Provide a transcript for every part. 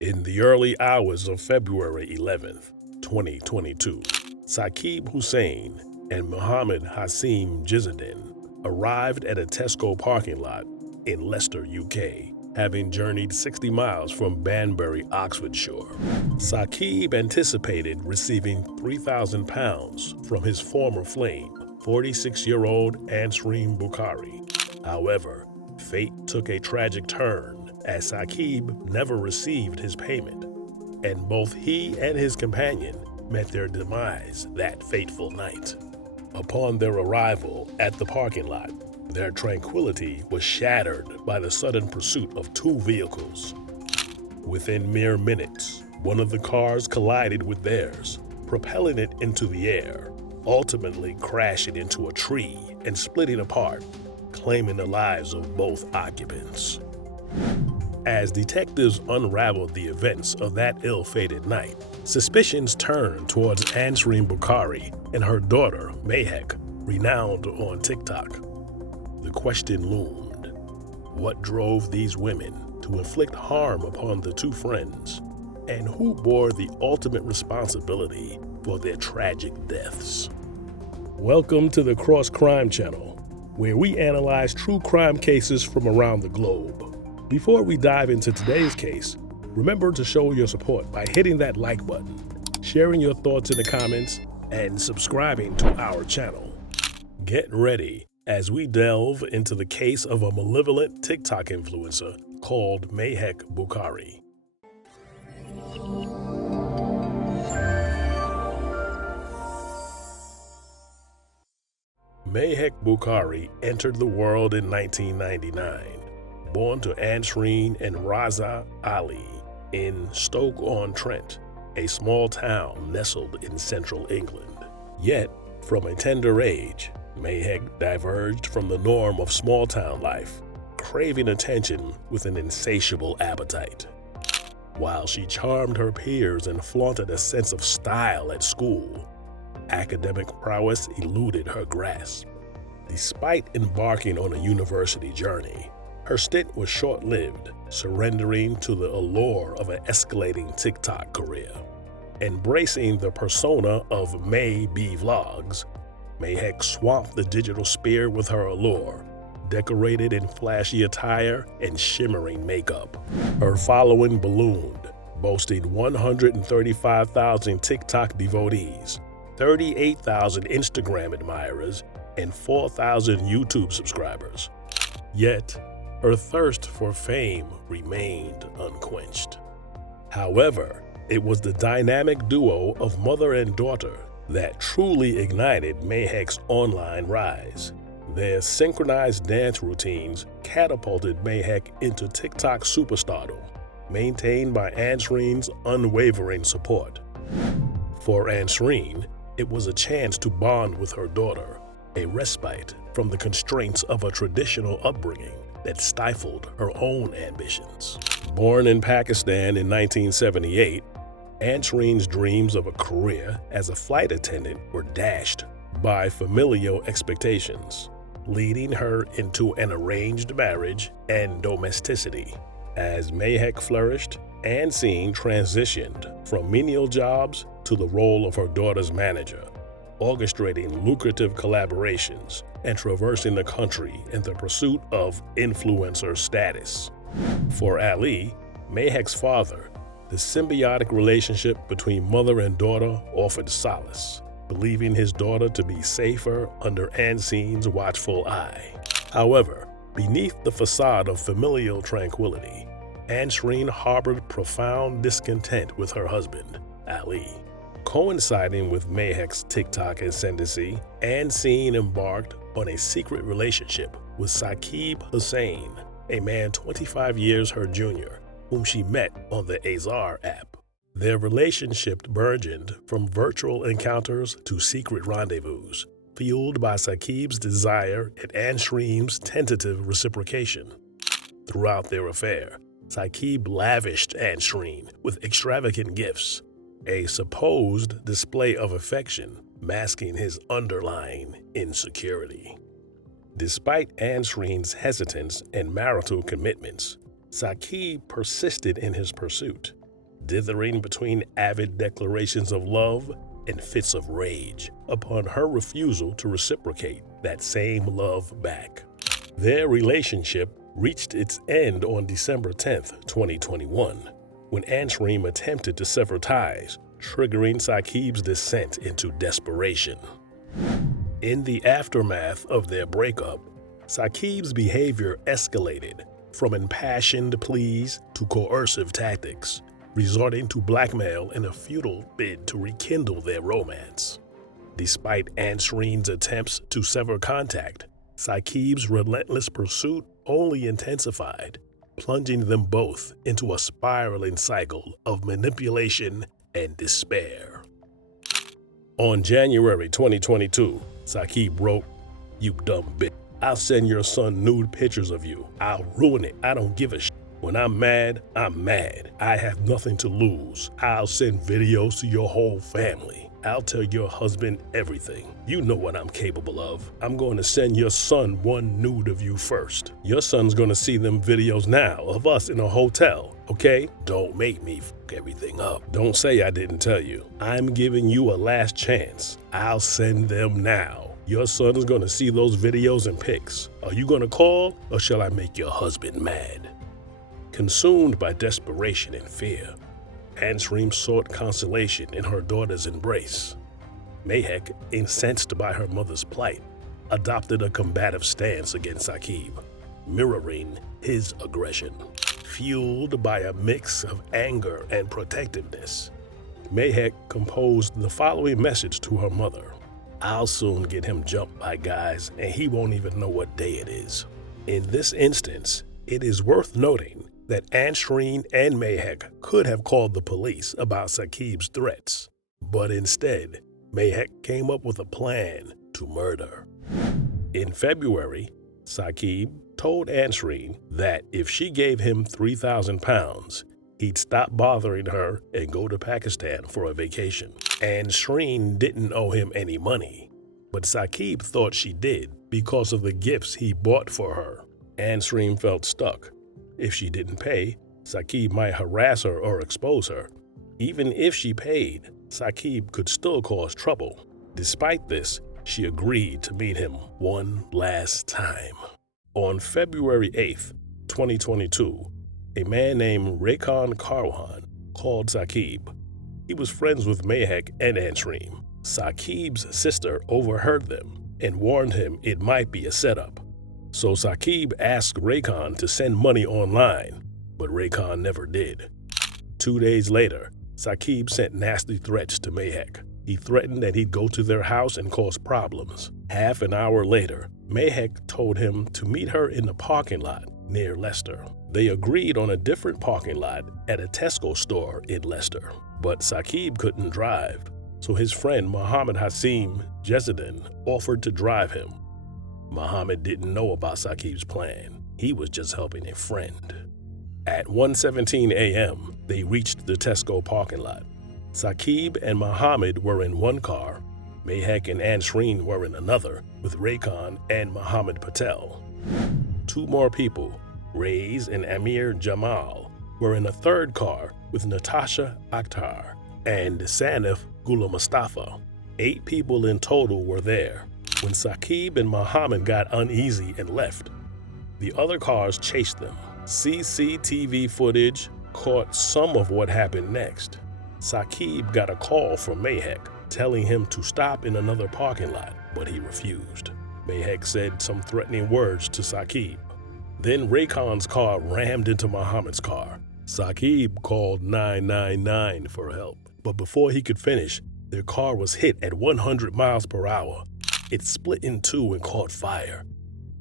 In the early hours of February 11th, 2022, Saqib Hussein and Mohammed Hassim Jizzadin arrived at a Tesco parking lot in Leicester, UK, having journeyed 60 miles from Banbury, Oxfordshire. Saqib anticipated receiving £3,000 from his former flame, 46-year-old Ansreem Bukhari. However, fate took a tragic turn as Saqib never received his payment, and both he and his companion met their demise that fateful night. Upon their arrival at the parking lot, their tranquility was shattered by the sudden pursuit of two vehicles. Within mere minutes, one of the cars collided with theirs, propelling it into the air, ultimately crashing into a tree and splitting apart, claiming the lives of both occupants. As detectives unraveled the events of that ill-fated night, suspicions turned towards Ansreem Bukhari and her daughter, Mahek, renowned on TikTok. The question loomed: what drove these women to inflict harm upon the two friends, and who bore the ultimate responsibility for their tragic deaths? Welcome to the Cross Crime Channel, where we analyze true crime cases from around the globe. Before we dive into today's case, remember to show your support by hitting that like button, sharing your thoughts in the comments, and subscribing to our channel. Get ready as we delve into the case of a malevolent TikTok influencer called Mahek Bukhari. Mahek Bukhari entered the world in 1999. Born to Ansreen and Raza Ali in Stoke-on-Trent, a small town nestled in central England. Yet, from a tender age, Mahek diverged from the norm of small-town life, craving attention with an insatiable appetite. While she charmed her peers and flaunted a sense of style at school, academic prowess eluded her grasp. Despite embarking on a university journey, her stint was short-lived, surrendering to the allure of an escalating TikTok career. Embracing the persona of May B Vlogs, Mahek swamped the digital sphere with her allure, decorated in flashy attire and shimmering makeup. Her following ballooned, boasting 135,000 TikTok devotees, 38,000 Instagram admirers, and 4,000 YouTube subscribers. Yet, her thirst for fame remained unquenched. However, it was the dynamic duo of mother and daughter that truly ignited Mahek's online rise. Their synchronized dance routines catapulted Mahek into TikTok superstardom, maintained by Ansreen's unwavering support. For Ansreen, it was a chance to bond with her daughter, a respite from the constraints of a traditional upbringing that stifled her own ambitions. Born in Pakistan in 1978, Ansreen's dreams of a career as a flight attendant were dashed by familial expectations, leading her into an arranged marriage and domesticity. As Mahek flourished, Ansreen transitioned from menial jobs to the role of her daughter's manager, orchestrating lucrative collaborations and traversing the country in the pursuit of influencer status. For Ali, Mahek's father, the symbiotic relationship between mother and daughter offered solace, believing his daughter to be safer under Ansreen's watchful eye. However, beneath the facade of familial tranquility, Ansreen harbored profound discontent with her husband, Ali. Coinciding with Mahek's TikTok ascendancy, Ansreen embarked on a secret relationship with Saqib Hussein, a man 25 years her junior, whom she met on the Azar app. Their relationship burgeoned from virtual encounters to secret rendezvous, fueled by Saqib's desire and Ansreen's tentative reciprocation. Throughout their affair, Saqib lavished Ansreen with extravagant gifts, a supposed display of affection masking his underlying insecurity. Despite Ansreen's hesitance and marital commitments, Saqib persisted in his pursuit, dithering between avid declarations of love and fits of rage upon her refusal to reciprocate that same love back. Their relationship reached its end on December 10, 2021, when Ansrim attempted to sever ties, triggering Saqib's descent into desperation. In the aftermath of their breakup, Saqib's behavior escalated from impassioned pleas to coercive tactics, resorting to blackmail in a futile bid to rekindle their romance. Despite Ansrim's attempts to sever contact, Saqib's relentless pursuit only intensified, plunging them both into a spiraling cycle of manipulation and despair. On January 2022, Saqib wrote, "You dumb bitch. I'll send your son nude pictures of you. I'll ruin it. I don't give a shit. When I'm mad, I'm mad. I have nothing to lose. I'll send videos to your whole family. I'll tell your husband everything. You know what I'm capable of. I'm going to send your son one nude of you first. Your son's going to see them videos now of us in a hotel, okay? Don't make me fuck everything up. Don't say I didn't tell you. I'm giving you a last chance. I'll send them now. Your son is going to see those videos and pics. Are you going to call, or shall I make your husband mad?" Consumed by desperation and fear, Ansrim sought consolation in her daughter's embrace. Mahek, incensed by her mother's plight, adopted a combative stance against Saqib, mirroring his aggression. Fueled by a mix of anger and protectiveness, Mahek composed the following message to her mother: "I'll soon get him jumped by guys, and he won't even know what day it is." In this instance, it is worth noting that Ansrim and Mahek could have called the police about Saqib's threats, but instead, Mahek came up with a plan to murder. In February, Saqib told Ansrim that if she gave him 3,000 pounds, he'd stop bothering her and go to Pakistan for a vacation. Ansrim didn't owe him any money, but Saqib thought she did because of the gifts he bought for her. Ansrim felt stuck. If she didn't pay, Saqib might harass her or expose her. Even if she paid, Saqib could still cause trouble. Despite this, she agreed to meet him one last time. On February 8, 2022, a man named Rakan Karwan called Saqib. He was friends with Mahek and Ansrim. Saqib's sister overheard them and warned him it might be a setup. So Saqib asked Rakan to send money online, but Rakan never did. 2 days later, Saqib sent nasty threats to Mahek. He threatened that he'd go to their house and cause problems. Half an hour later, Mahek told him to meet her in the parking lot near Leicester. They agreed on a different parking lot at a Tesco store in Leicester, but Saqib couldn't drive, so his friend Mohammed Hassim Jezzadin offered to drive him. Mohammed didn't know about Saqib's plan. He was just helping a friend. At 1:17 a.m., they reached the Tesco parking lot. Saqib and Mohammed were in one car. Mahek and Ansrim were in another, with Rakan and Mohammed Patel. 2 more people, Raiz and Amir Jamal, were in a third car with Natasha Akhtar and Sanif Gula Mustafa. 8 people in total were there when Saqib and Mohammed got uneasy and left. The other cars chased them. CCTV footage caught some of what happened next. Saqib got a call from Mahek telling him to stop in another parking lot, but he refused. Mahek said some threatening words to Saqib. Then Rakan's car rammed into Mohammed's car. Saqib called 999 for help, but before he could finish, their car was hit at 100 miles per hour. It split in two and caught fire.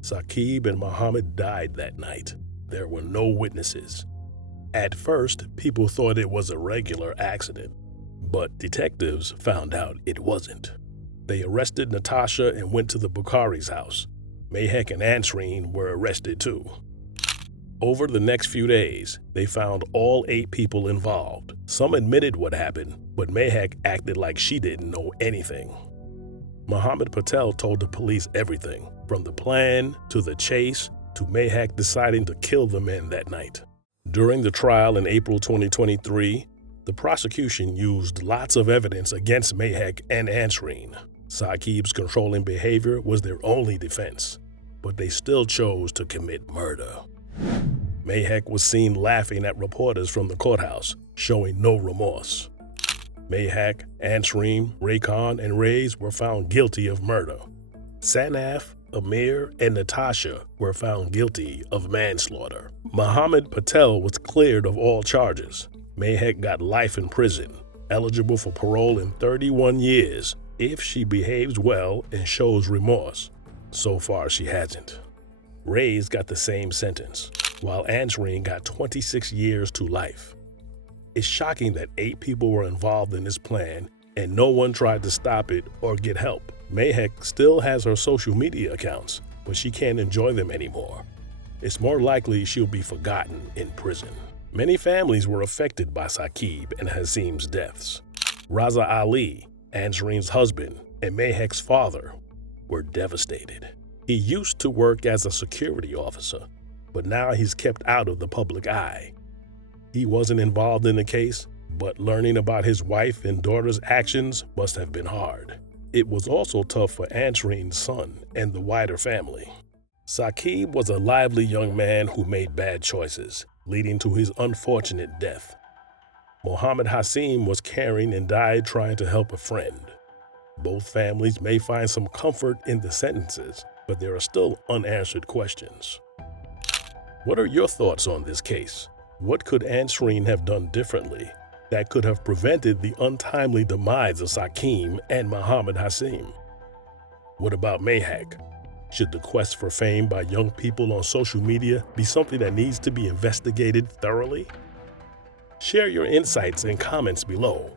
Saqib and Mohammed died that night. There were no witnesses. At first, people thought it was a regular accident, but detectives found out it wasn't. They arrested Natasha and went to the Bukhari's house. Mahek and Ansrim were arrested too. Over the next few days, they found all 8 people involved. Some admitted what happened, but Mahek acted like she didn't know anything. Mohammed Patel told the police everything, from the plan to the chase to Mahek deciding to kill the men that night. During the trial in April 2023, The prosecution used lots of evidence against Mahek and Ansreen. Saqib's controlling behavior was their only defense, but they still chose to commit murder. Mahek was seen laughing at reporters from the courthouse, showing no remorse. Mahek, Ansreen, Raycon, and Reyes were found guilty of murder. Sanaf, Amir, and Natasha were found guilty of manslaughter. Mohammed Patel was cleared of all charges. Mahek got life in prison, eligible for parole in 31 years if she behaves well and shows remorse. So far, she hasn't. Reyes got the same sentence, while Ansreen got 26 years to life. It's shocking that 8 people were involved in this plan and no one tried to stop it or get help. Mahek still has her social media accounts, but she can't enjoy them anymore. It's more likely she'll be forgotten in prison. Many families were affected by Saqib and Hasim's deaths. Raza Ali, Ansreen's husband, and Mahek's father were devastated. He used to work as a security officer, but now he's kept out of the public eye. He wasn't involved in the case, but learning about his wife and daughter's actions must have been hard. It was also tough for Ansreen's son and the wider family. Saqib was a lively young man who made bad choices, leading to his unfortunate death. Mohammed Hasim was caring and died trying to help a friend. Both families may find some comfort in the sentences, but there are still unanswered questions. What are your thoughts on this case? What could Ansreen have done differently that could have prevented the untimely demise of Saqib and Mohammed Hasim? What about Mahek? Should the quest for fame by young people on social media be something that needs to be investigated thoroughly? Share your insights and comments below.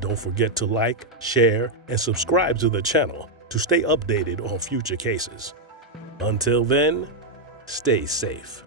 Don't forget to like, share, and subscribe to the channel to stay updated on future cases. Until then, stay safe.